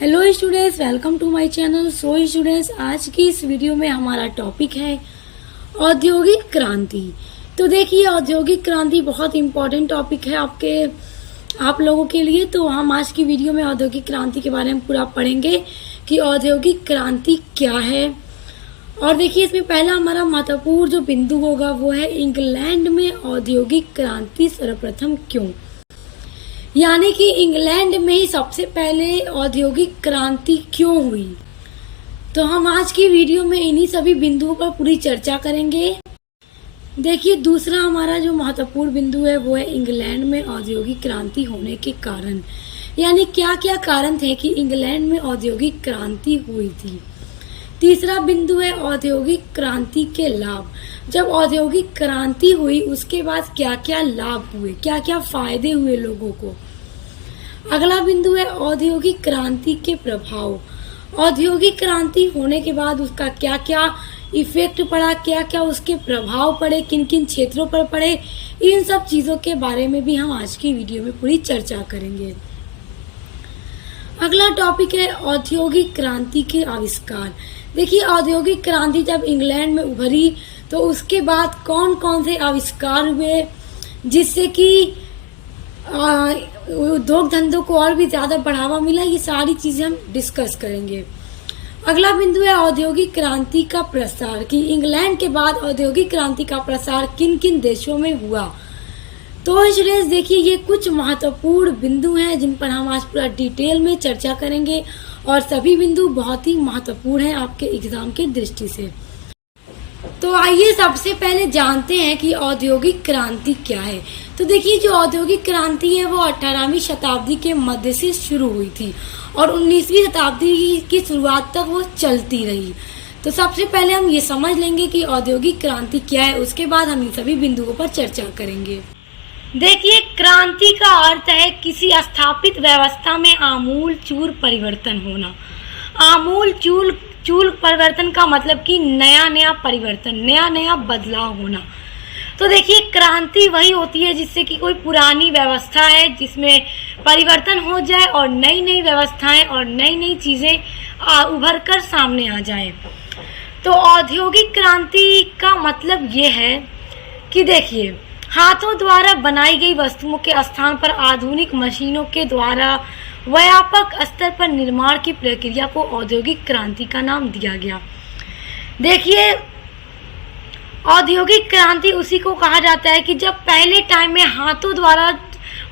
Hello students, welcome to my channel. So students, आज की इस वीडियो में हमारा टॉपिक है औद्योगिक क्रांति। तो देखिए, औद्योगिक क्रांति बहुत इम्पोर्टेंट टॉपिक है आप लोगों के लिए। तो हम आज की वीडियो में औद्योगिक क्रांति के बारे में पूरा पढ़ेंगे कि औद्योगिक क्रांति क्या है। और देखिए, इसमें पहला हमारा महत्वपूर्ण जो बिंदु होगा वो है इंग्लैंड में औद्योगिक क्रांति सर्वप्रथम क्यों। यानी कि इंग्लैंड में ही सबसे पहले औद्योगिक क्रांति क्यों हुई। तो हम आज की वीडियो में इन्हीं सभी बिंदुओं पर पूरी चर्चा करेंगे। देखिए, दूसरा हमारा जो महत्वपूर्ण बिंदु है वो है इंग्लैंड में औद्योगिक क्रांति होने के कारण, यानी क्या क्या कारण थे कि इंग्लैंड में औद्योगिक क्रांति हुई थी। तीसरा बिंदु है औद्योगिक क्रांति के लाभ। जब औद्योगिक क्रांति हुई उसके बाद क्या क्या लाभ हुए, क्या क्या फायदे हुए लोगों को। अगला बिंदु है औद्योगिक क्रांति के प्रभाव। औद्योगिक क्रांति होने के बाद उसका क्या क्या इफेक्ट पड़ा, क्या क्या उसके प्रभाव पड़े, किन किन क्षेत्रों पर पड़े, इन सब चीजों के बारे में भी हम आज की वीडियो में पूरी चर्चा करेंगे। अगला टॉपिक है औद्योगिक क्रांति के आविष्कार। देखिए, औद्योगिक क्रांति जब इंग्लैंड में उभरी तो उसके बाद कौन कौन से आविष्कार हुए जिससे कि उद्योग धंधों को और भी ज्यादा बढ़ावा मिला, ये सारी चीजें हम डिस्कस करेंगे। अगला बिंदु है औद्योगिक क्रांति का प्रसार, कि इंग्लैंड के बाद औद्योगिक क्रांति का प्रसार किन किन देशों में हुआ। तो स्टूडेंट्स, देखिए, ये कुछ महत्वपूर्ण बिंदु हैं जिन पर हम आज पूरा डिटेल में चर्चा करेंगे और सभी बिंदु बहुत ही महत्वपूर्ण हैं आपके एग्जाम के दृष्टि से। तो आइए सबसे पहले जानते हैं कि औद्योगिक क्रांति क्या है। तो देखिए, जो औद्योगिक क्रांति है वो 18वीं शताब्दी के मध्य से शुरू हुई थी और 19वीं शताब्दी की शुरुआत तक वो चलती रही। तो सबसे पहले हम ये समझ लेंगे कि औद्योगिक क्रांति क्या है, उसके बाद हम इन सभी बिंदुओं पर चर्चा करेंगे। देखिए, क्रांति का अर्थ है किसी स्थापित व्यवस्था में आमूल चूल परिवर्तन होना। आमूल चूल परिवर्तन का मतलब कि नया नया परिवर्तन, नया नया बदलाव होना। तो देखिए, क्रांति वही होती है जिससे कि कोई पुरानी व्यवस्था है जिसमें परिवर्तन हो जाए और नई नई व्यवस्थाएं और नई नई चीजें उभर कर सामने आ जाए। तो औद्योगिक क्रांति का मतलब ये है कि देखिए, हाथों द्वारा बनाई गई वस्तुओं के स्थान पर आधुनिक मशीनों के द्वारा व्यापक स्तर पर निर्माण की प्रक्रिया को औद्योगिक क्रांति का नाम दिया गया। देखिए, औद्योगिक क्रांति उसी को कहा जाता है कि जब पहले टाइम में हाथों द्वारा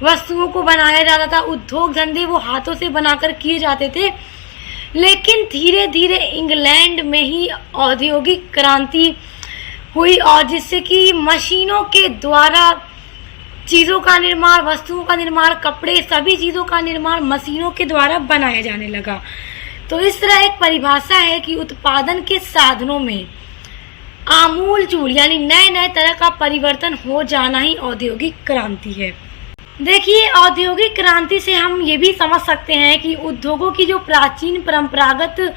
वस्तुओं को बनाया जाता था, उद्योग धंधे वो हाथों से बनाकर किए जाते थे। लेकिन धीरे धीरे इंग्लैंड में ही औद्योगिक क्रांति हुई और जिससे कि मशीनों के द्वारा चीज़ों का निर्माण, वस्तुओं का निर्माण, कपड़े, सभी चीज़ों का निर्माण मशीनों के द्वारा बनाया जाने लगा। तो इस तरह एक परिभाषा है कि उत्पादन के साधनों में आमूल चूल यानी नए नए तरह का परिवर्तन हो जाना ही औद्योगिक क्रांति है। देखिए, औद्योगिक क्रांति से हम ये भी समझ सकते हैं कि उद्योगों की जो प्राचीन परंपरागत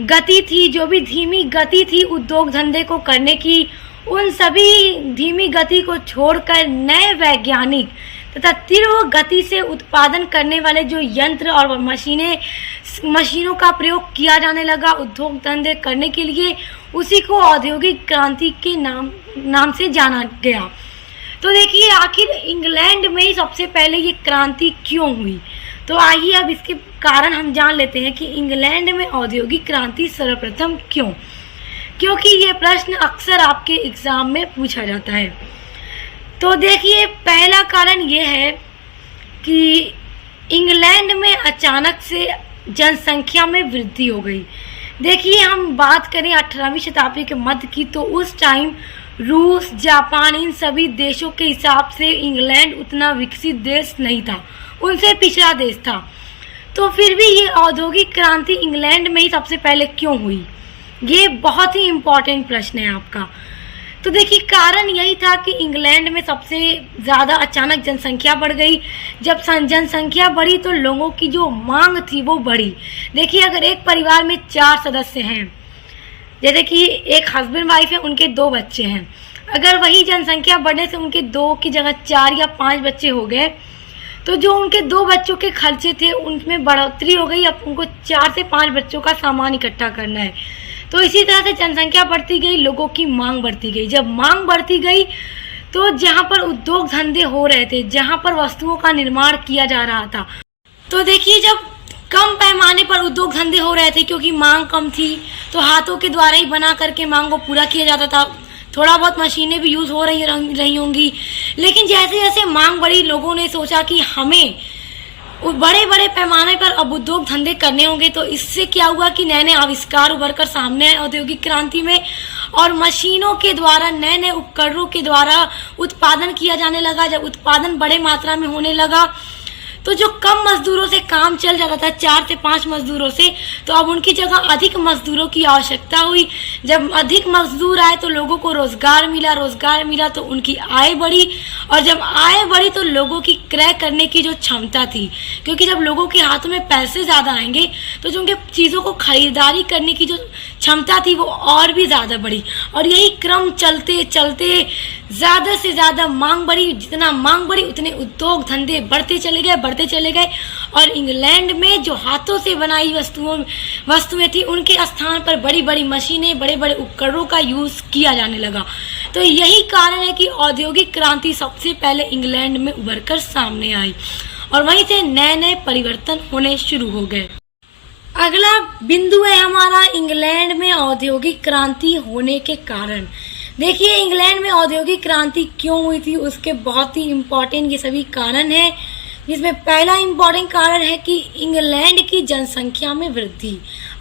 गति थी, जो भी धीमी गति थी उद्योग धंधे को करने की, उन सभी धीमी गति को छोड़कर नए वैज्ञानिक तथा तीव्र गति से उत्पादन करने वाले जो यंत्र और मशीनों का प्रयोग किया जाने लगा उद्योग धंधे करने के लिए, उसी को औद्योगिक क्रांति के नाम से जाना गया। तो देखिए, आखिर इंग्लैंड में ही सबसे पहले ये क्रांति क्यों हुई। तो आइए अब इसके कारण हम जान लेते हैं कि इंग्लैंड में औद्योगिक क्रांति सर्वप्रथम क्यों, क्योंकि ये प्रश्न अक्सर आपके एग्जाम में पूछा जाता है। तो देखिए, पहला कारण ये है कि इंग्लैंड में अचानक से जनसंख्या में वृद्धि हो गई। देखिए, हम बात करें 18वीं शताब्दी के मध्य की, तो उस टाइम रूस, जापान, इन सभी देशों के हिसाब से इंग्लैंड उतना विकसित देश नहीं था, उनसे पिछड़ा देश था। तो फिर भी ये औद्योगिक क्रांति इंग्लैंड में ही सबसे पहले क्यों हुई, ये बहुत ही इम्पोर्टेंट प्रश्न है आपका। तो देखिए, कारण यही था कि इंग्लैंड में सबसे ज़्यादा अचानक जनसंख्या बढ़ गई। जब जनसंख्या बढ़ी तो लोगों की जो मांग थी वो बढ़ी। देखिए, अगर एक परिवार में 4 सदस्य हैं, जैसे कि एक हस्बैंड वाइफ है, उनके 2 बच्चे हैं, अगर वही जनसंख्या बढ़ने से उनके 2 की जगह 4 या 5 बच्चे हो गए तो जो उनके 2 बच्चों के खर्चे थे उनमें बढ़ोतरी हो गई। अब उनको 4 से 5 बच्चों का सामान इकट्ठा करना है। तो इसी तरह से जनसंख्या बढ़ती गई, लोगों की मांग बढ़ती गई। जब मांग बढ़ती गई तो जहाँ पर उद्योग धंधे हो रहे थे, जहाँ पर वस्तुओं का निर्माण किया जा रहा था, तो देखिए जब कम पैमाने पर उद्योग धंधे हो रहे थे क्योंकि मांग कम थी, तो हाथों के द्वारा ही बना करके मांग को पूरा किया जाता था। थोड़ा बहुत मशीनें भी यूज़ हो रही होंगी, लेकिन जैसे जैसे मांग बढ़ी, लोगों ने सोचा कि हमें बड़े बड़े पैमाने पर अब उद्योग धंधे करने होंगे। तो इससे क्या हुआ कि नए नए आविष्कार उभर कर सामने आए औद्योगिक क्रांति में, और मशीनों के द्वारा, नए नए उपकरणों के द्वारा उत्पादन किया जाने लगा। जब उत्पादन बड़े मात्रा में होने लगा तो जो कम मजदूरों से काम चल जाता था, 4 से 5 मजदूरों से, तो अब उनकी जगह अधिक मजदूरों की आवश्यकता हुई। जब अधिक मजदूर आए तो लोगों को रोजगार मिला तो उनकी आय बढ़ी, और जब आय बढ़ी तो लोगों की क्रय करने की जो क्षमता थी, क्योंकि जब लोगों के हाथों में पैसे ज़्यादा आएंगे तो जो उनके चीज़ों को खरीदारी करने की जो क्षमता थी वो और भी ज़्यादा बढ़ी। और यही क्रम चलते चलते ज़्यादा से ज़्यादा मांग बढ़ी। जितना मांग बढ़ी उतने उद्योग धंधे बढ़ते चले गए। और इंग्लैंड में जो हाथों से बनाई वस्तुएं थी, उनके स्थान पर बड़ी बड़ी मशीनें, बड़े बड़े उपकरणों का यूज़ किया जाने लगा। तो यही कारण है कि औद्योगिक क्रांति सबसे पहले इंग्लैंड में उभर कर सामने आई, और वहीं से नए नए परिवर्तन होने शुरू हो गए। अगला बिंदु है हमारा इंग्लैंड में औद्योगिक क्रांति होने के कारण। देखिए इंग्लैंड में औद्योगिक क्रांति क्यों हुई थी, उसके बहुत ही इम्पोर्टेंट ये सभी कारण हैं, जिसमें पहला इम्पोर्टेंट कारण है कि इंग्लैंड की जनसंख्या में वृद्धि।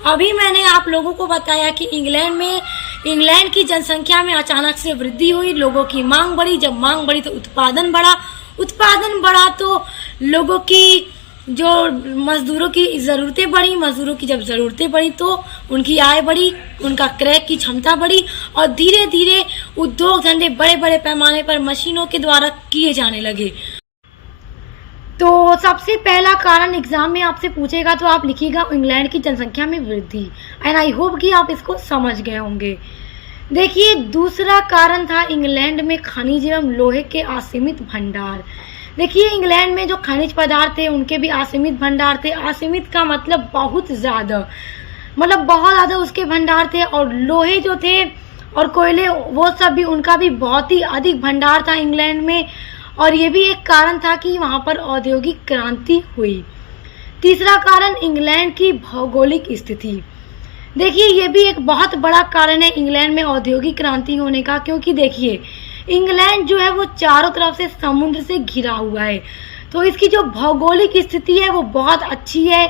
अभी मैंने आप लोगों को बताया कि इंग्लैंड की जनसंख्या में अचानक से वृद्धि हुई, लोगों की मांग बढ़ी। जब मांग बढ़ी तो उत्पादन बढ़ा तो लोगों की जो मजदूरों की ज़रूरतें बढ़ी, मजदूरों की जब ज़रूरतें बढ़ी तो उनकी आय बढ़ी, उनका क्रय की क्षमता बढ़ी, और धीरे धीरे उद्योग धंधे बड़े बड़े पैमाने पर मशीनों के द्वारा किए जाने लगे। तो सबसे पहला कारण एग्जाम में आपसे पूछेगा तो आप लिखिएगा इंग्लैंड की जनसंख्या में वृद्धि, एंड आई होप कि आप इसको समझ गए होंगे। देखिए दूसरा कारण था इंग्लैंड में खनिज एवं लोहे के असीमित भंडार। देखिए इंग्लैंड में जो खनिज पदार्थ थे उनके भी असीमित भंडार थे। असीमित का मतलब बहुत ज़्यादा, मतलब बहुत ज़्यादा उसके भंडार थे। और लोहे जो थे और कोयले, वो सब भी, उनका भी बहुत ही अधिक भंडार था इंग्लैंड में। और ये भी एक कारण था कि वहाँ पर औद्योगिक क्रांति हुई। तीसरा कारण इंग्लैंड की भौगोलिक स्थिति। देखिए ये भी एक बहुत बड़ा कारण है इंग्लैंड में औद्योगिक क्रांति होने का, क्योंकि देखिए इंग्लैंड जो है वो चारों तरफ से समुद्र से घिरा हुआ है, तो इसकी जो भौगोलिक स्थिति है वो बहुत अच्छी है।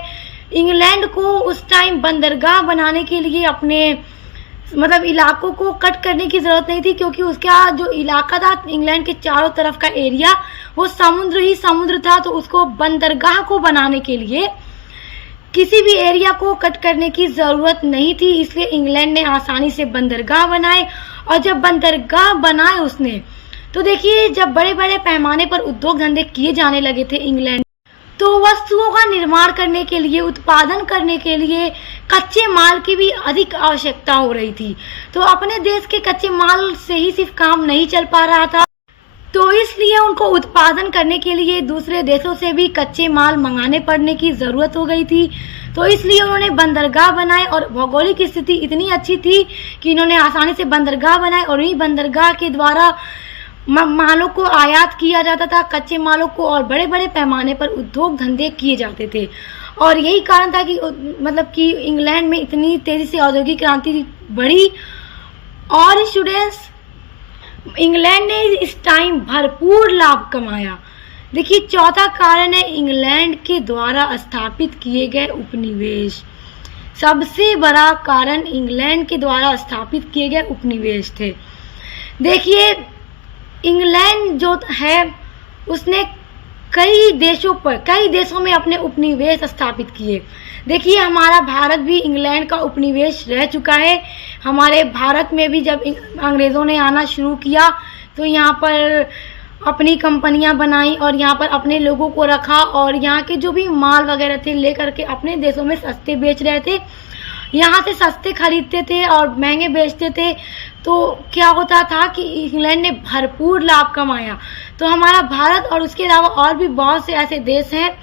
इंग्लैंड को उस टाइम बंदरगाह बनाने के लिए अपने इलाकों को कट करने की ज़रूरत नहीं थी, क्योंकि उसका जो इलाका था इंग्लैंड के चारों तरफ का एरिया वो समुद्र ही समुद्र था। तो उसको बंदरगाह को बनाने के लिए किसी भी एरिया को कट करने की ज़रूरत नहीं थी, इसलिए इंग्लैंड ने आसानी से बंदरगाह बनाए। और जब बंदरगाह बनाए उसने, तो देखिए जब बड़े बड़े पैमाने पर उद्योग धंधे किए जाने लगे थे इंग्लैंड, तो वस्तुओं का निर्माण करने के लिए, उत्पादन करने के लिए कच्चे माल की भी अधिक आवश्यकता हो रही थी। तो अपने देश के कच्चे माल से ही सिर्फ काम नहीं चल पा रहा था, तो इसलिए उनको उत्पादन करने के लिए दूसरे देशों से भी कच्चे माल मंगाने पड़ने की ज़रूरत हो गई थी। तो इसलिए उन्होंने बंदरगाह बनाए, और भौगोलिक स्थिति इतनी अच्छी थी कि इन्होंने आसानी से बंदरगाह बनाए, और इन्हीं बंदरगाह के द्वारा मालों को आयात किया जाता था, कच्चे मालों को, और बड़े बड़े पैमाने पर उद्योग धंधे किए जाते थे। और यही कारण था कि इंग्लैंड में इतनी तेज़ी से औद्योगिक क्रांति बढ़ी। और स्टूडेंट्स, इंग्लैंड ने इस टाइम भरपूर लाभ कमाया। देखिए चौथा कारण है इंग्लैंड के द्वारा स्थापित किए गए उपनिवेश। सबसे बड़ा कारण इंग्लैंड के द्वारा स्थापित किए गए उपनिवेश थे। देखिए इंग्लैंड जो है उसने कई देशों में अपने उपनिवेश स्थापित किए। देखिए हमारा भारत भी इंग्लैंड का उपनिवेश रह चुका है। हमारे भारत में भी जब अंग्रेज़ों ने आना शुरू किया तो यहाँ पर अपनी कंपनियां बनाई और यहाँ पर अपने लोगों को रखा, और यहाँ के जो भी माल वगैरह थे लेकर के अपने देशों में सस्ते बेच रहे थे। यहाँ से सस्ते खरीदते थे और महंगे बेचते थे, तो क्या होता था कि इंग्लैंड ने भरपूर लाभ कमाया। तो हमारा भारत और उसके अलावा और भी बहुत से ऐसे देश हैं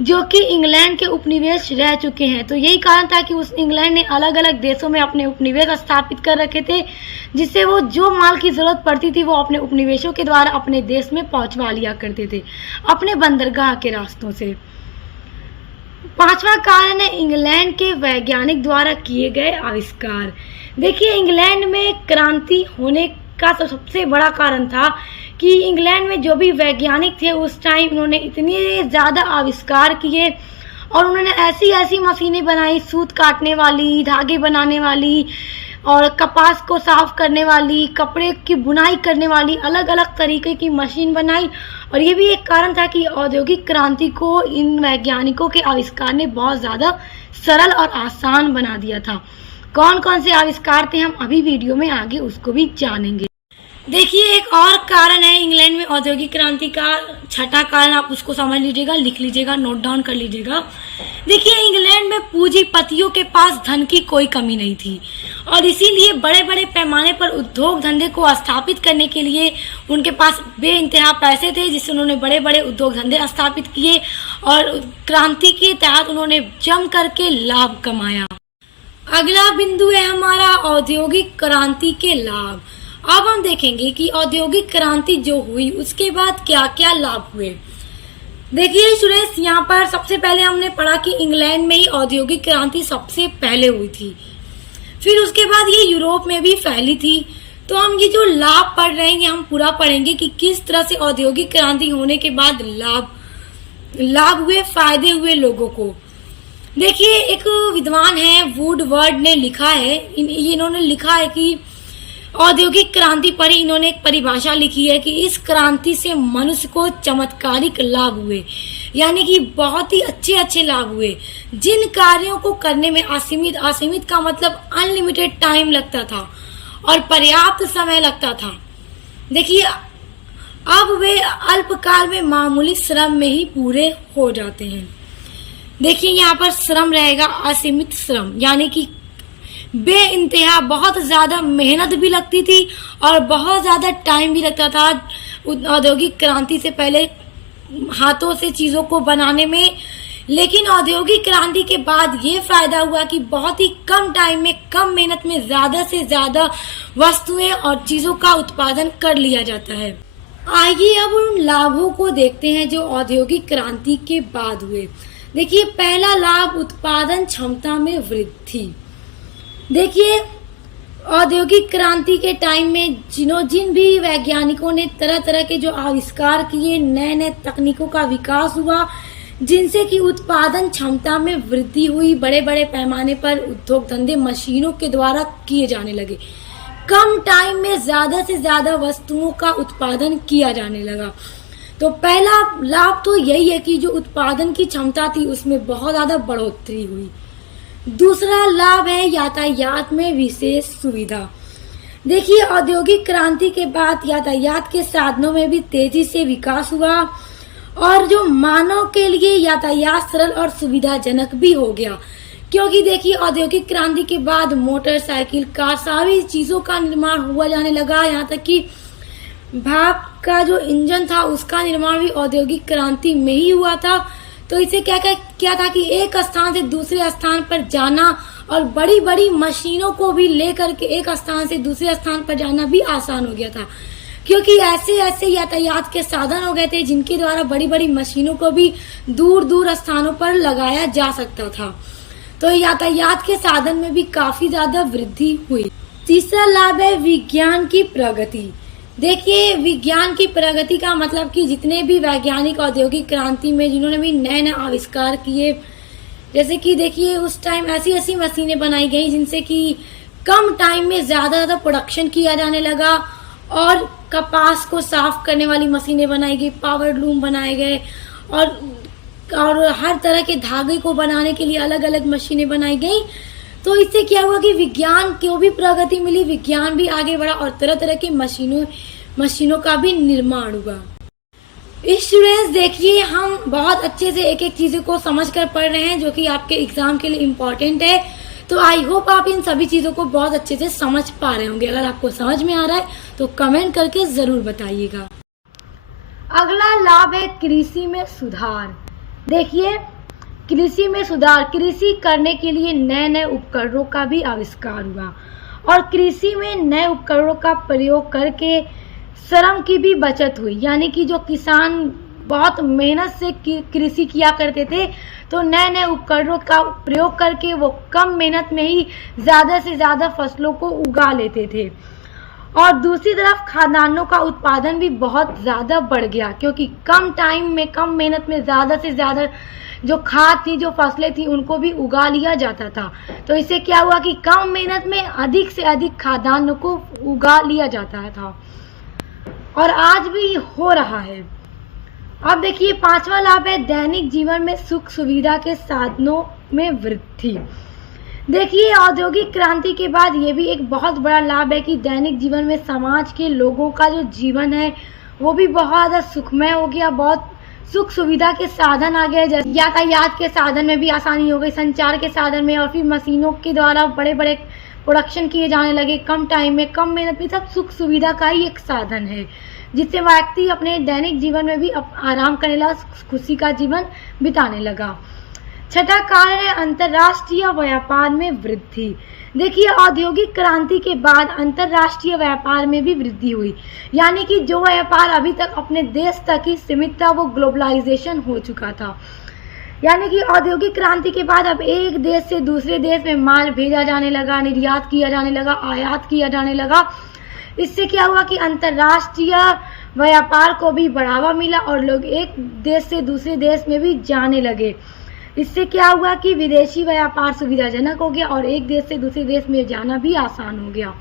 जो कि इंग्लैंड के उपनिवेश रह चुके हैं। तो यही कारण था कि उस इंग्लैंड ने अलग अलग देशों में अपने उपनिवेश स्थापित कर रखे थे, जिससे वो जो माल की जरूरत पड़ती थी वो अपने उपनिवेशों के द्वारा अपने देश में पहुंचवा लिया करते थे, अपने बंदरगाह के रास्तों से। पांचवा कारण है इंग्लैंड के वैज्ञानिक द्वारा किए गए आविष्कार। देखिए, इंग्लैंड में क्रांति होने का सबसे बड़ा कारण था कि इंग्लैंड में जो भी वैज्ञानिक थे उस टाइम उन्होंने इतने ज़्यादा आविष्कार किए और उन्होंने ऐसी ऐसी मशीनें बनाई, सूत काटने वाली, धागे बनाने वाली और कपास को साफ करने वाली, कपड़े की बुनाई करने वाली, अलग अलग तरीके की मशीन बनाई। और ये भी एक कारण था कि औद्योगिक क्रांति को इन वैज्ञानिकों के आविष्कार ने बहुत ज़्यादा सरल और आसान बना दिया था। कौन कौन से आविष्कार थे हम अभी वीडियो में आगे उसको भी जानेंगे। देखिए, एक और कारण है इंग्लैंड में औद्योगिक क्रांति का, छठा कारण आप उसको समझ लीजिएगा, लिख लीजिएगा, नोट डाउन कर लीजिएगा। देखिए, इंग्लैंड में पूंजीपतियों के पास धन की कोई कमी नहीं थी और इसीलिए बड़े बड़े पैमाने पर उद्योग धंधे को स्थापित करने के लिए उनके पास बेइंतहा पैसे थे, जिससे उन्होंने बड़े बड़े उद्योग धंधे स्थापित किए और क्रांति के तहत उन्होंने जम करके लाभ कमाया। अगला बिंदु है हमारा औद्योगिक क्रांति के लाभ। अब हम देखेंगे कि औद्योगिक क्रांति जो हुई उसके बाद क्या क्या लाभ हुए। देखिए सुरेश, यहाँ पर सबसे पहले हमने पढ़ा कि इंग्लैंड में ही औद्योगिक क्रांति सबसे पहले हुई थी, फिर उसके बाद ये यूरोप में भी फैली थी। तो हम ये जो लाभ पढ़ रहे हैं हम पूरा पढ़ेंगे कि किस तरह से औद्योगिक क्रांति होने के बाद लाभ हुए, फायदे हुए लोगों को। देखिए, एक विद्वान है वुडवर्ड ने लिखा है, इन्होंने लिखा है कि औद्योगिक क्रांति पर ही इन्होंने एक परिभाषा लिखी है कि इस क्रांति से मनुष्य को चमत्कारिक लाभ हुए, यानी कि बहुत ही अच्छे अच्छे लाभ हुए। जिन कार्यों को करने में असीमित का मतलब अनलिमिटेड टाइम लगता था और पर्याप्त समय लगता था, देखिए अब वे अल्पकाल में मामूली श्रम में ही पूरे हो जाते हैं। देखिए, यहाँ पर श्रम रहेगा असीमित श्रम, यानी कि बेइंतहा बहुत ज्यादा मेहनत भी लगती थी और बहुत ज्यादा टाइम भी लगता था औद्योगिक क्रांति से पहले हाथों से चीजों को बनाने में। लेकिन औद्योगिक क्रांति के बाद ये फायदा हुआ कि बहुत ही कम टाइम में, कम मेहनत में ज्यादा से ज्यादा वस्तुएं और चीजों का उत्पादन कर लिया जाता है। आइए अब उन लाभों को देखते हैं जो औद्योगिक क्रांति के बाद हुए। देखिए, पहला लाभ उत्पादन क्षमता में वृद्धि। देखिए, औद्योगिक क्रांति के टाइम में जिन भी वैज्ञानिकों ने तरह तरह के जो आविष्कार किए, नए नए तकनीकों का विकास हुआ, जिनसे कि उत्पादन क्षमता में वृद्धि हुई, बड़े बड़े पैमाने पर उद्योग धंधे मशीनों के द्वारा किए जाने लगे, कम टाइम में ज्यादा से ज्यादा वस्तुओं का उत्पादन किया जाने लगा। तो पहला लाभ तो यही है कि जो उत्पादन की क्षमता थी उसमें बहुत ज्यादा बढ़ोतरी हुई। दूसरा लाभ है यातायात में विशेष सुविधा। देखिए, औद्योगिक क्रांति के बाद यातायात के साधनों में भी तेजी से विकास हुआ और जो मानव के लिए यातायात सरल और सुविधाजनक भी हो गया, क्योंकि देखिए औद्योगिक क्रांति के बाद मोटरसाइकिल, कार, सारी चीजों का निर्माण हुआ जाने लगा। यहाँ तक कि भाप का जो इंजन था उसका निर्माण भी औद्योगिक क्रांति में ही हुआ था। तो इसे क्या था कि एक स्थान से दूसरे स्थान पर जाना और बड़ी बड़ी मशीनों को भी लेकर के एक स्थान से दूसरे स्थान पर जाना भी आसान हो गया था, क्योंकि ऐसे ऐसे यातायात के साधन हो गए थे जिनके द्वारा बड़ी बड़ी मशीनों को भी दूर दूर स्थानों पर लगाया जा सकता था। तो यातायात के साधन में भी काफी ज्यादा वृद्धि हुई। तीसरा लाभ है विज्ञान की प्रगति। देखिए, विज्ञान की प्रगति का मतलब कि जितने भी वैज्ञानिक औद्योगिक क्रांति में जिन्होंने भी नए नए आविष्कार किए, जैसे कि देखिए उस टाइम ऐसी ऐसी मशीनें बनाई गई जिनसे कि कम टाइम में ज्यादा प्रोडक्शन किया जाने लगा और कपास को साफ करने वाली मशीनें बनाई गई, पावर लूम बनाए गए और हर तरह के धागे को बनाने के लिए अलग अलग मशीनें बनाई गई। तो इससे क्या हुआ कि विज्ञान को भी प्रगति मिली, विज्ञान भी आगे बढ़ा और तरह तरह की मशीनों का भी निर्माण हुआ। स्टूडेंट्स, देखिए हम बहुत अच्छे से एक एक चीजों को समझ कर पढ़ रहे हैं जो कि आपके एग्जाम के लिए इम्पोर्टेंट है। तो आई होप आप इन सभी चीज़ों को बहुत अच्छे से समझ पा रहे होंगे। अगर आपको समझ में आ रहा है तो कमेंट करके ज़रूर बताइएगा। अगला लाभ है कृषि में सुधार। देखिए, कृषि में सुधार, कृषि करने के लिए नए नए उपकरणों का भी आविष्कार हुआ और कृषि में नए उपकरणों का प्रयोग करके श्रम की भी बचत हुई। यानी कि जो किसान बहुत मेहनत से कृषि किया करते थे, तो नए नए उपकरणों का प्रयोग करके वो कम मेहनत में ही ज़्यादा से ज़्यादा फसलों को उगा लेते थे। और दूसरी तरफ खाद्यान्नों का उत्पादन भी बहुत ज़्यादा बढ़ गया, क्योंकि कम टाइम में कम मेहनत में ज़्यादा से ज़्यादा जो खाद थी, जो फसलें थी, उनको भी उगा लिया जाता था। तो इससे क्या हुआ कि कम मेहनत में अधिक से अधिक खाद्यान्न को उगा लिया जाता था और आज भी हो रहा है। अब देखिए, 5वां लाभ है दैनिक जीवन में सुख सुविधा के साधनों में वृद्धि। देखिए, औद्योगिक क्रांति के बाद ये भी एक बहुत बड़ा लाभ है कि दैनिक जीवन में समाज के लोगों का जो जीवन है वो भी बहुत ज़्यादा सुखमय हो गया। बहुत सुख सुविधा के साधन आ गए, जैसे यातायात के साधन में भी आसानी हो गई, संचार के साधन में, और फिर मशीनों के द्वारा बड़े बड़े प्रोडक्शन किए जाने लगे कम टाइम में, कम मेहनत में। सब सुख सुविधा का ही एक साधन है जिससे व्यक्ति अपने दैनिक जीवन में भी आराम करने लगा, खुशी का जीवन बिताने लगा। छठा कारण है अंतर्राष्ट्रीय व्यापार में वृद्धि। देखिए, औद्योगिक क्रांति के बाद अंतर्राष्ट्रीय व्यापार में भी वृद्धि हुई। यानी कि जो व्यापार अभी तक अपने देश तक ही सीमित था, वो ग्लोबलाइजेशन हो चुका था। यानी कि औद्योगिक क्रांति के बाद अब एक देश से दूसरे देश में माल भेजा जाने लगा, निर्यात किया जाने लगा, आयात किया जाने लगा। इससे क्या हुआ कि अंतर्राष्ट्रीय व्यापार को भी बढ़ावा मिला और लोग एक देश से दूसरे देश में भी जाने लगे। इससे क्या हुआ कि विदेशी व्यापार सुविधाजनक हो गया और एक देश से दूसरे देश में जाना भी आसान हो गया।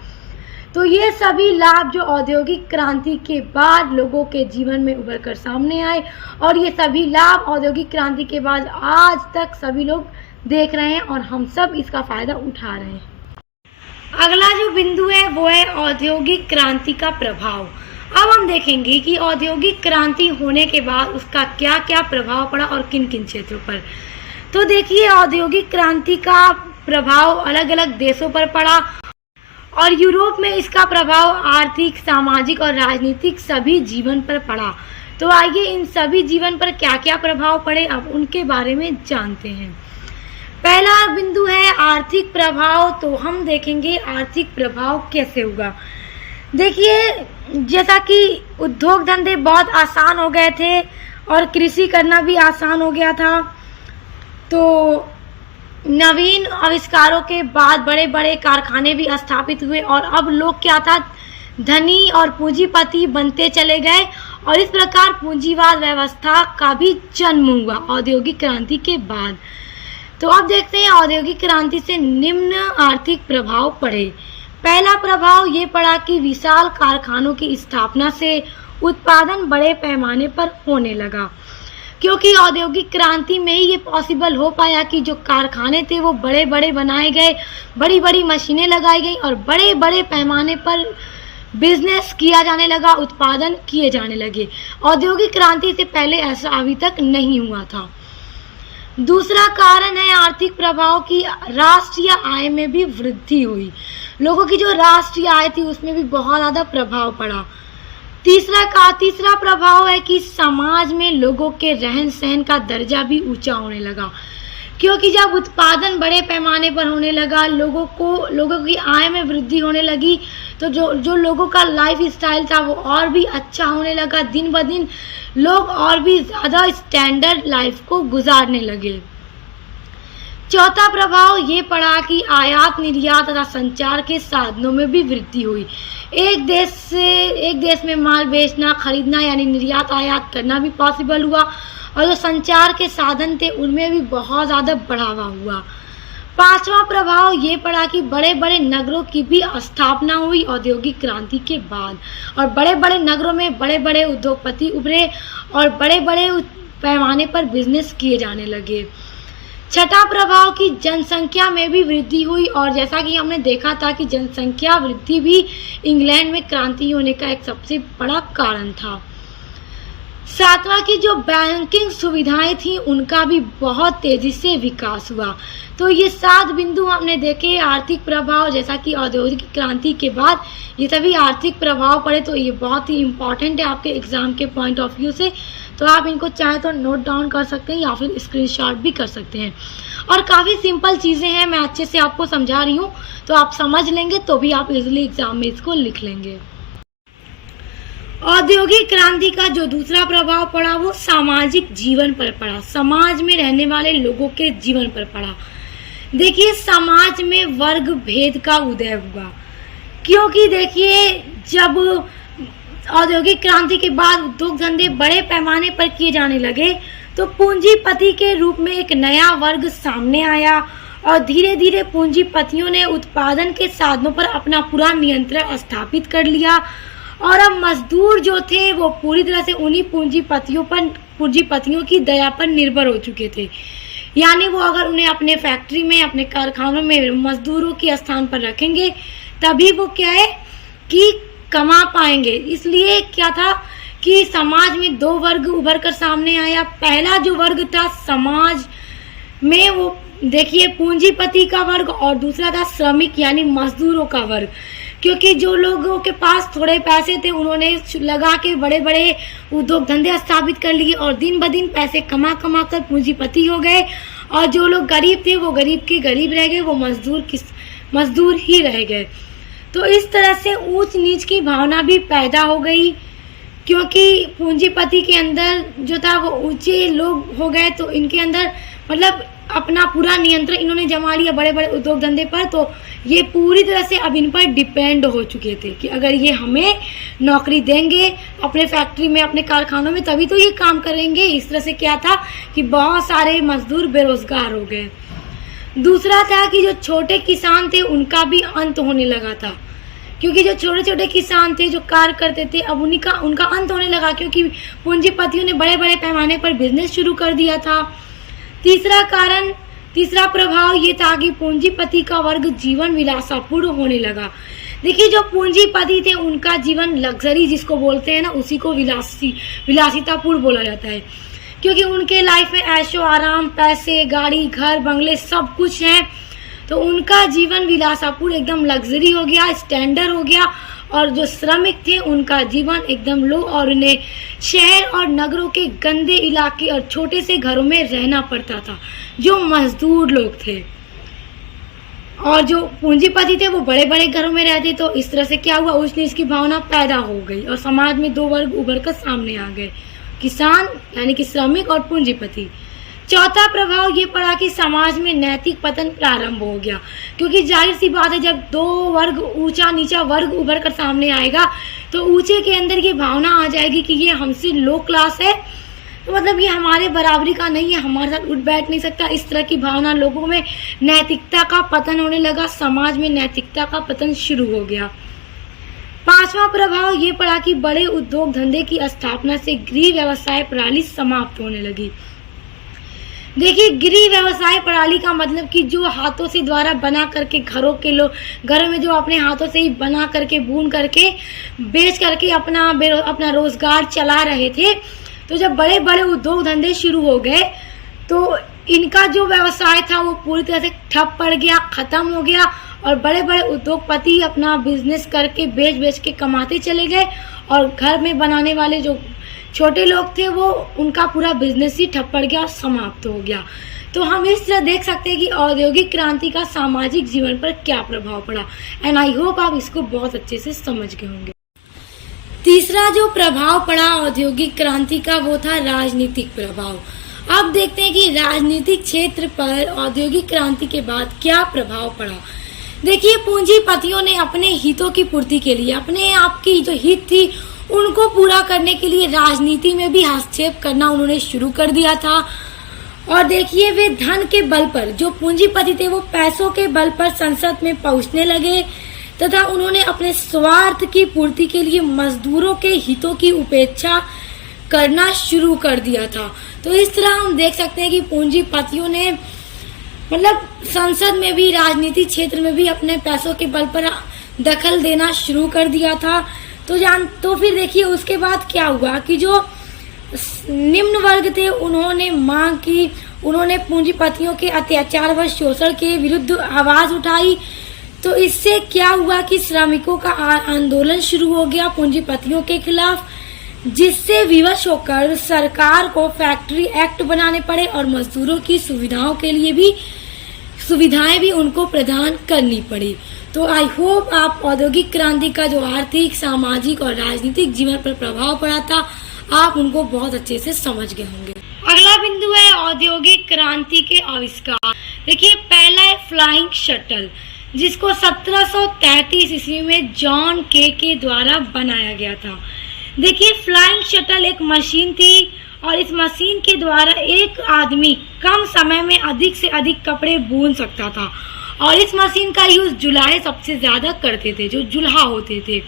तो ये सभी लाभ जो औद्योगिक क्रांति के बाद लोगों के जीवन में उभर कर सामने आए, और ये सभी लाभ औद्योगिक क्रांति के बाद आज तक सभी लोग देख रहे हैं और हम सब इसका फायदा उठा रहे हैं। अगला जो बिंदु है वो है औद्योगिक क्रांति का प्रभाव। अब हम देखेंगे कि औद्योगिक क्रांति होने के बाद उसका क्या क्या प्रभाव पड़ा और किन किन क्षेत्रों पर। तो देखिए, औद्योगिक क्रांति का प्रभाव अलग अलग देशों पर पड़ा और यूरोप में इसका प्रभाव आर्थिक, सामाजिक और राजनीतिक सभी जीवन पर पड़ा। तो आइए इन सभी जीवन पर क्या क्या प्रभाव पड़े अब उनके बारे में जानते हैं। पहला बिंदु है आर्थिक प्रभाव। तो हम देखेंगे आर्थिक प्रभाव कैसे होगा। देखिए, जैसा कि उद्योग धंधे बहुत आसान हो गए थे और कृषि करना भी आसान हो गया था, तो नवीन आविष्कारों के बाद बड़े बड़े कारखाने भी स्थापित हुए और अब लोग क्या था, धनी और पूंजीपति बनते चले गए और इस प्रकार पूंजीवाद व्यवस्था का भी जन्म हुआ औद्योगिक क्रांति के बाद। तो अब देखते हैं औद्योगिक क्रांति से निम्न आर्थिक प्रभाव पड़े। पहला प्रभाव ये पड़ा कि विशाल कारखानों की स्थापना से उत्पादन बड़े पैमाने पर होने लगा, क्योंकि औद्योगिक क्रांति में ही ये पॉसिबल हो पाया कि जो कारखाने थे वो बड़े बड़े बनाए गए, बड़ी बड़ी मशीनें लगाई गई और बड़े बड़े पैमाने पर बिजनेस किया जाने लगा, उत्पादन किए जाने लगे। औद्योगिक क्रांति से पहले ऐसा अभी तक नहीं हुआ था। दूसरा कारण है आर्थिक प्रभाव की राष्ट्रीय आय में भी वृद्धि हुई। लोगों की जो राष्ट्रीय आय थी उसमें भी बहुत ज़्यादा प्रभाव पड़ा। तीसरा प्रभाव है कि समाज में लोगों के रहन सहन का दर्जा भी ऊंचा होने लगा, क्योंकि जब उत्पादन बड़े पैमाने पर होने लगा, लोगों की आय में वृद्धि होने लगी, तो जो लोगों का लाइफ स्टाइल था वो और भी अच्छा होने लगा। दिन ब दिन लोग और भी ज़्यादा स्टैंडर्ड लाइफ को गुजारने लगे। चौथा प्रभाव ये पड़ा कि आयात निर्यात तथा संचार के साधनों में भी वृद्धि हुई। एक देश में माल बेचना, खरीदना यानी निर्यात आयात करना भी पॉसिबल हुआ और जो संचार के साधन थे उनमें भी बहुत ज़्यादा बढ़ावा हुआ। पांचवा प्रभाव ये पड़ा कि बड़े बड़े नगरों की भी स्थापना हुई औद्योगिक क्रांति के बाद और बड़े बड़े नगरों में बड़े बड़े उद्योगपति उभरे और बड़े बड़े पैमाने पर बिजनेस किए जाने लगे। छठा प्रभाव की जनसंख्या में भी वृद्धि हुई और जैसा कि हमने देखा था कि जनसंख्या वृद्धि भी इंग्लैंड में क्रांति होने का एक सबसे बड़ा कारण था। सातवां की जो बैंकिंग सुविधाएं थी उनका भी बहुत तेजी से विकास हुआ। तो ये 7 बिंदु हमने देखे आर्थिक प्रभाव, जैसा कि औद्योगिक क्रांति के बाद ये सभी आर्थिक प्रभाव पड़े, तो ये बहुत ही इम्पोर्टेंट है आपके एग्जाम के पॉइंट ऑफ व्यू से। तो आप इनको चाहे तो नोट डाउन कर सकते हैं या फिर स्क्रीनशॉट भी कर सकते हैं। और काफ़ी सिंपल चीज़ें हैं, मैं अच्छे से आपको समझा रही हूँ, तो आप समझ लेंगे तो भी आप इजीली एग्जाम में इसको लिख लेंगे। औद्योगिक क्रांति का जो दूसरा प्रभाव पड़ा वो सामाजिक जीवन पर पड़ा, समाज में रहने वाले लोगों के जीवन पर पड़ा। देखिए, समाज में वर्ग भेद का उदय हुआ, क्योंकि देखिए जब औद्योगिक क्रांति के बाद उद्योग धंधे बड़े पैमाने पर किए जाने लगे तो पूंजीपति के रूप में एक नया वर्ग सामने आया और धीरे धीरे पूंजीपतियों ने उत्पादन के साधनों पर अपना पूरा नियंत्रण स्थापित कर लिया। और अब मजदूर जो थे वो पूरी तरह से उन्हीं पूंजीपतियों की दया पर निर्भर हो चुके थे। यानी वो अगर उन्हें अपने फैक्ट्री में, अपने कारखानों में मजदूरों के स्थान पर रखेंगे तभी वो क्या है कि कमा पाएंगे। इसलिए क्या था कि समाज में 2 वर्ग उभर कर सामने आया। पहला जो वर्ग था समाज में, वो देखिए पूंजीपति का वर्ग, और दूसरा था श्रमिक यानी मजदूरों का वर्ग। क्योंकि जो लोगों के पास थोड़े पैसे थे उन्होंने लगा के बड़े बड़े उद्योग धंधे स्थापित कर लिए और दिन ब दिन पैसे कमा कमा कर पूंजीपति हो गए, और जो लोग गरीब थे वो गरीब के गरीब रह गए, वो मजदूर ही रह गए। तो इस तरह से ऊंच नीच की भावना भी पैदा हो गई, क्योंकि पूंजीपति के अंदर जो था वो ऊंचे लोग हो गए, तो इनके अंदर मतलब अपना पूरा नियंत्रण इन्होंने जमा लिया बड़े बड़े उद्योग धंधे पर। तो ये पूरी तरह से अब इन पर डिपेंड हो चुके थे कि अगर ये हमें नौकरी देंगे अपने फैक्ट्री में, अपने कारखानों में, तभी तो ये काम करेंगे। इस तरह से क्या था कि बहुत सारे मजदूर बेरोजगार हो गए। दूसरा था कि जो छोटे किसान थे उनका भी अंत होने लगा था, क्योंकि जो छोटे छोटे किसान थे जो कार्य करते थे अब उनका अंत होने लगा, क्योंकि पूंजीपतियों ने बड़े बड़े पैमाने पर बिजनेस शुरू कर दिया था। तीसरा प्रभाव ये था कि पूंजीपति का वर्ग जीवन विलासपूर्ण होने लगा। देखिए, जो पूंजीपति थे उनका जीवन लग्जरी जिसको बोलते हैं ना, उसी को विलासितापूर्ण बोला जाता है, क्योंकि उनके लाइफ में ऐशो आराम, पैसे, गाड़ी, घर, बंगले सब कुछ है। तो उनका जीवन विलासपूर्ण एकदम लग्जरी हो गया, स्टैंडर्ड हो गया। और जो श्रमिक थे उनका जीवन एकदम लो, और उन्हें शहर और नगरों के गंदे इलाके और छोटे से घरों में रहना पड़ता था, जो मजदूर लोग थे। और जो पूंजीपति थे वो बड़े बड़े घरों में रहते। तो इस तरह से क्या हुआ, ऊंच नीच की भावना पैदा हो गई और समाज में 2 वर्ग उभर कर सामने आ गए, किसान यानी कि श्रमिक और पूंजीपति। चौथा प्रभाव ये पड़ा कि समाज में नैतिक पतन प्रारंभ हो गया, क्योंकि जाहिर सी बात है जब 2 वर्ग, ऊंचा नीचा वर्ग उभर कर सामने आएगा तो ऊंचे के अंदर ये भावना आ जाएगी कि ये हमसे लो क्लास है, तो मतलब ये हमारे बराबरी का नहीं है, हमारे साथ उठ बैठ नहीं सकता। इस तरह की भावना लोगों में, नैतिकता का पतन होने लगा, समाज में नैतिकता का पतन शुरू हो गया। 5वां प्रभाव ये पड़ा कि बड़े उद्योग धंधे की स्थापना से गृह व्यवसाय प्रणाली समाप्त होने लगी। देखिए, गृह व्यवसाय प्रणाली का मतलब कि जो हाथों से द्वारा बना करके घरों में जो अपने हाथों से ही बना करके, बुन करके, बेच करके अपना रोजगार चला रहे थे। तो जब बड़े बड़े उद्योग धंधे शुरू हो गए तो इनका जो व्यवसाय था वो पूरी तरह से ठप पड़ गया, खत्म हो गया, और बड़े बड़े उद्योगपति अपना बिजनेस करके बेच के कमाते चले गए, और घर में बनाने वाले जो छोटे लोग थे वो उनका पूरा बिजनेस ही ठप पड़ गया और समाप्त हो गया। तो हम इस तरह देख सकते हैं कि औद्योगिक क्रांति का सामाजिक जीवन पर क्या प्रभाव पड़ा, एंड आई होप आप इसको बहुत अच्छे से समझ गए होंगे। तीसरा जो प्रभाव पड़ा औद्योगिक क्रांति का वो था राजनीतिक प्रभाव। अब देखते हैं कि राजनीतिक क्षेत्र पर औद्योगिक क्रांति के बाद क्या प्रभाव पड़ा। देखिए, पूंजीपतियों ने अपने हितों की पूर्ति के लिए, अपने आप की जो हित थी उनको पूरा करने के लिए राजनीति में भी हस्तक्षेप करना उन्होंने शुरू कर दिया था। और देखिए, वे धन के बल पर, जो पूंजीपति थे वो पैसों के बल पर संसद में पहुंचने लगे तथा उन्होंने अपने स्वार्थ की पूर्ति के लिए मजदूरों के हितों की उपेक्षा करना शुरू कर दिया था। तो इस तरह हम देख सकते हैं कि पूंजीपतियों ने मतलब संसद में भी, राजनीति क्षेत्र में भी अपने पैसों के बल पर दखल देना शुरू कर दिया था। तो फिर देखिए उसके बाद क्या हुआ कि जो निम्न वर्ग थे, उन्होंने मांग की, उन्होंने पूंजीपतियों के अत्याचार व शोषण के विरुद्ध आवाज उठाई। तो इससे क्या हुआ कि श्रमिकों का आंदोलन शुरू हो गया पूंजीपतियों के खिलाफ, जिससे विवश होकर सरकार को फैक्ट्री एक्ट बनाने पड़े और मजदूरों की सुविधाएं भी उनको प्रदान करनी पड़ी। तो आई होप आप औद्योगिक क्रांति का जो आर्थिक, सामाजिक और राजनीतिक जीवन पर प्रभाव पड़ा था, आप उनको बहुत अच्छे से समझ गए होंगे। अगला बिंदु है औद्योगिक क्रांति के आविष्कार। देखिए, पहला है फ्लाइंग शटल, जिसको 1733 ईस्वी में जॉन के द्वारा बनाया गया था। देखिए, फ्लाइंग शटल एक मशीन थी और इस मशीन के द्वारा एक आदमी कम समय में अधिक से अधिक कपड़े बुन सकता था और इस मशीन का यूज जुलाहे सबसे ज्यादा करते थे, जो जुल्हा होते थे।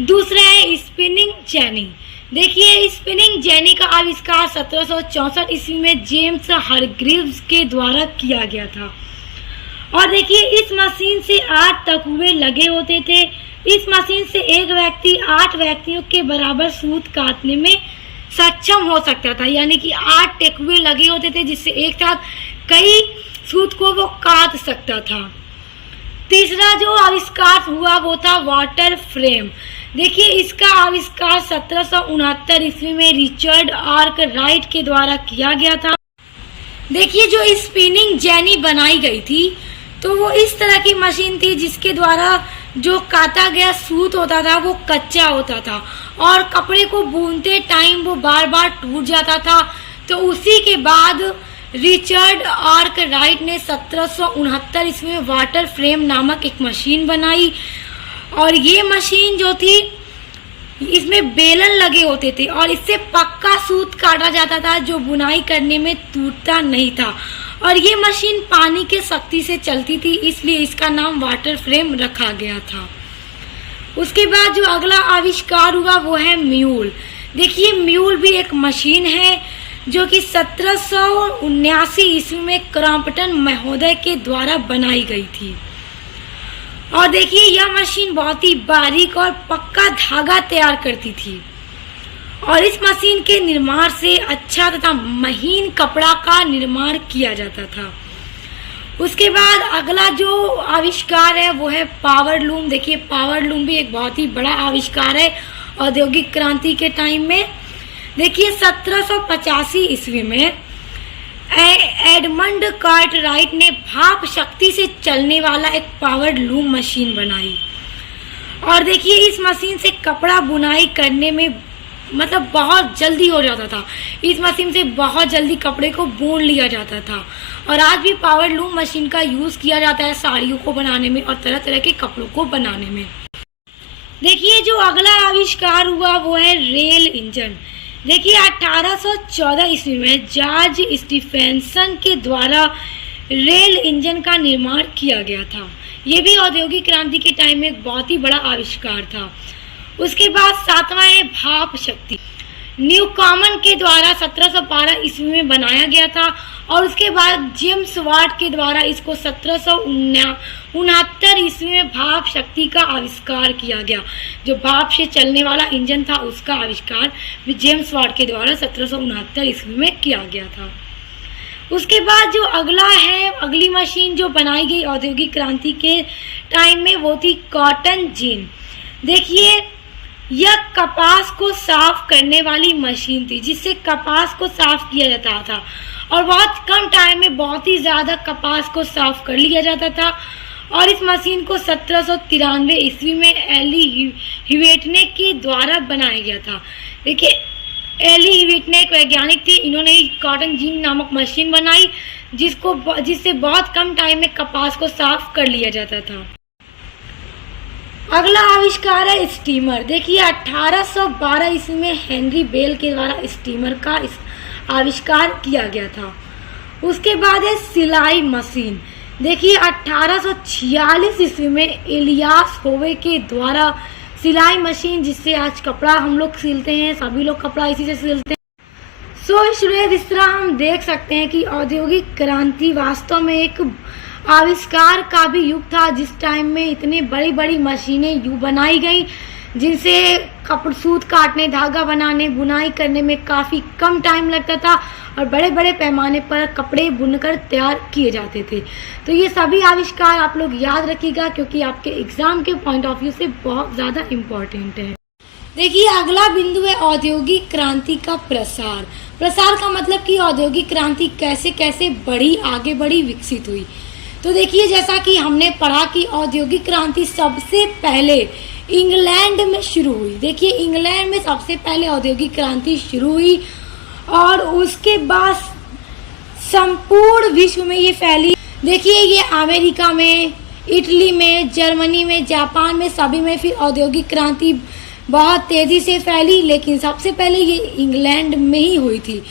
दूसरा है स्पिनिंग जेनी। देखिए, स्पिनिंग जेनी का आविष्कार 1764 ईस्वी में जेम्स हारग्रीव्स के द्वारा किया गया था। और देखिए, इस मशीन से 8 तकुए लगे होते थे। इस मशीन से एक व्यक्ति 8 व्यक्तियों के बराबर सूत काटने में सक्षम हो सकता था, यानी कि 8 टेकुए लगे होते थे जिससे एक साथ कई सूत को वो काट सकता था। तीसरा जो आविष्कार हुआ वो था वाटर फ्रेम। देखिए, इसका आविष्कार 1769 ईस्वी में रिचर्ड आर्कराइट के द्वारा किया गया था। देखिए, जो स्पिनिंग जेनी बनाई गई थी तो वो इस तरह की मशीन थी जिसके द्वारा जो काटा गया सूत होता था वो कच्चा होता था और कपड़े को बुनते टाइम वो बार बार टूट जाता था। तो उसी के बाद रिचर्ड आर्कराइट ने 1769 ईस्वी में वाटर फ्रेम नामक एक मशीन बनाई और ये मशीन जो थी, इसमें बेलन लगे होते थे और इससे पक्का सूत काटा जाता था जो बुनाई करने में टूटता नहीं था। और ये मशीन पानी के शक्ति से चलती थी, इसलिए इसका नाम वाटर फ्रेम रखा गया था। उसके बाद जो अगला आविष्कार हुआ वो है म्यूल। देखिए, म्यूल भी एक मशीन है जो कि 1779 ईस्वी में क्रॉम्पटन महोदय के द्वारा बनाई गई थी। और देखिए, यह मशीन बहुत ही बारीक और पक्का धागा तैयार करती थी और इस मशीन के निर्माण से अच्छा तथा महीन कपड़ा का निर्माण किया जाता था। उसके बाद अगला जो आविष्कार है वो है पावर लूम। देखिए, पावर लूम भी एक बहुत ही बड़ा आविष्कार है औद्योगिक क्रांति के टाइम में। देखिए, 1785 ईस्वी में एडमंड कार्टराइट ने भाप शक्ति से चलने वाला एक पावर लूम मशीन बनाई और देखिए, इस मशीन से कपड़ा बुनाई करने में मतलब बहुत जल्दी हो जाता था। इस मशीन से बहुत जल्दी कपड़े को बुन लिया जाता था और आज भी पावर लूम मशीन का यूज किया जाता है साड़ियों को बनाने में और तरह तरह के कपड़ों को बनाने में। देखिए, जो अगला आविष्कार हुआ वो है रेल इंजन। देखिए, 1814 ईस्वी में जॉर्ज स्टीफेंसन के द्वारा रेल इंजन का निर्माण किया गया था। ये भी औद्योगिक क्रांति के टाइम में एक बहुत ही बड़ा आविष्कार था। उसके बाद 7वां है भाप शक्ति। न्यू कॉमन के द्वारा 1712 ईस्वी में बनाया गया था और उसके बाद जेम्स वाट के द्वारा इसको 1769 ईस्वी में भाप शक्ति का आविष्कार किया गया। जो भाप से चलने वाला इंजन था उसका आविष्कार भी जेम्स वाट के द्वारा 1769 ईस्वी में किया गया था। उसके बाद जो अगली मशीन जो बनाई गई औद्योगिक क्रांति के टाइम में वो थी कॉटन जीन। देखिए, यह कपास को साफ करने वाली मशीन थी जिससे कपास को साफ किया जाता था और बहुत कम टाइम में बहुत ही ज्यादा कपास को साफ कर लिया जाता था और इस मशीन को 1793 ईस्वी में एली ह्यूवेटने के द्वारा बनाया गया था। देखिए, एली ह्यूवेटने एक वैज्ञानिक थे, इन्होंने कॉटन जीन नामक मशीन बनाई जिससे बहुत कम टाइम में कपास को साफ कर लिया जाता था। अगला आविष्कार है स्टीमर। देखिए, 1812 ईस्वी में हेनरी बेल के द्वारा स्टीमर का आविष्कार किया गया था। उसके बाद है सिलाई मशीन। देखिए, 1846 ईस्वी में इलियास होवे के द्वारा सिलाई मशीन, जिससे आज कपड़ा हम लोग सिलते हैं, सभी लोग कपड़ा इसी से सिलते हैं। स्टूडेंट, इस तरह हम देख सकते हैं कि औद्योगिक क्रांति वास्तव में एक आविष्कार का भी युग था जिस टाइम में इतनी बड़ी बड़ी मशीनें बनाई गई जिनसे कपड़ सूत काटने, धागा बनाने, बुनाई करने में काफ़ी कम टाइम लगता था और बड़े बड़े पैमाने पर कपड़े बुनकर तैयार किए जाते थे। तो ये सभी आविष्कार आप लोग याद रखिएगा, क्योंकि आपके एग्जाम के पॉइंट ऑफ व्यू से बहुत ज़्यादा इम्पोर्टेंट है। देखिए, अगला बिंदु है औद्योगिक क्रांति का प्रसार। प्रसार का मतलब कि औद्योगिक क्रांति कैसे कैसे बढ़ी, आगे बढ़ी, विकसित हुई। तो देखिए, जैसा कि हमने पढ़ा कि औद्योगिक क्रांति सबसे पहले इंग्लैंड में शुरू हुई। देखिए, इंग्लैंड में सबसे पहले औद्योगिक क्रांति शुरू हुई और उसके बाद संपूर्ण विश्व में ये फैली। देखिए, ये अमेरिका में, इटली में, जर्मनी में, जापान में, सभी में फिर औद्योगिक क्रांति बहुत तेजी से फैली, लेकिन सबसे पहले ये इंग्लैंड में ही हुई थी।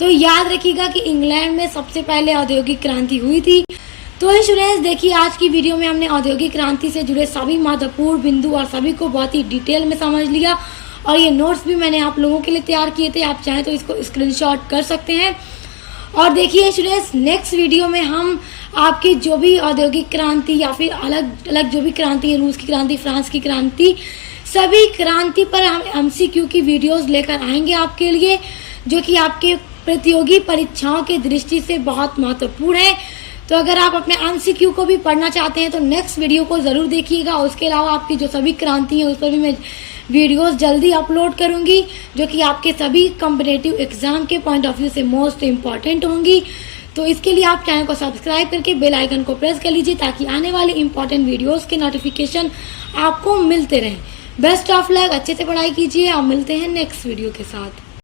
तो याद रखिएगा कि इंग्लैंड में सबसे पहले औद्योगिक क्रांति हुई थी। तो स्टूडेंट्स, देखिए, आज की वीडियो में हमने औद्योगिक क्रांति से जुड़े सभी महत्वपूर्ण बिंदु और सभी को बहुत ही डिटेल में समझ लिया और ये नोट्स भी मैंने आप लोगों के लिए तैयार किए थे। आप चाहें तो इसको स्क्रीनशॉट कर सकते हैं। और देखिए स्टूडेंट्स, नेक्स्ट वीडियो में हम आपकी जो भी औद्योगिक क्रांति या फिर अलग अलग जो भी क्रांति है, रूस की क्रांति, फ्रांस की क्रांति, सभी क्रांति पर हम MCQ की वीडियोस लेकर आएंगे आपके लिए, जो कि आपके प्रतियोगी परीक्षाओं की दृष्टि से बहुत महत्वपूर्ण है। तो अगर आप अपने MCQ को भी पढ़ना चाहते हैं तो नेक्स्ट वीडियो को ज़रूर देखिएगा। उसके अलावा आपकी जो सभी क्रांति है उस पर भी मैं वीडियोस जल्दी अपलोड करूंगी, जो कि आपके सभी कॉम्पिटिटिव एग्जाम के पॉइंट ऑफ व्यू से मोस्ट इम्पॉर्टेंट होंगी। तो इसके लिए आप चैनल को सब्सक्राइब करके बेल आइकन को प्रेस कर लीजिए, ताकि आने वाले इंपॉर्टेंट वीडियोस के नोटिफिकेशन आपको मिलते रहें। बेस्ट ऑफ लक, अच्छे से पढ़ाई कीजिए और मिलते हैं नेक्स्ट वीडियो के साथ।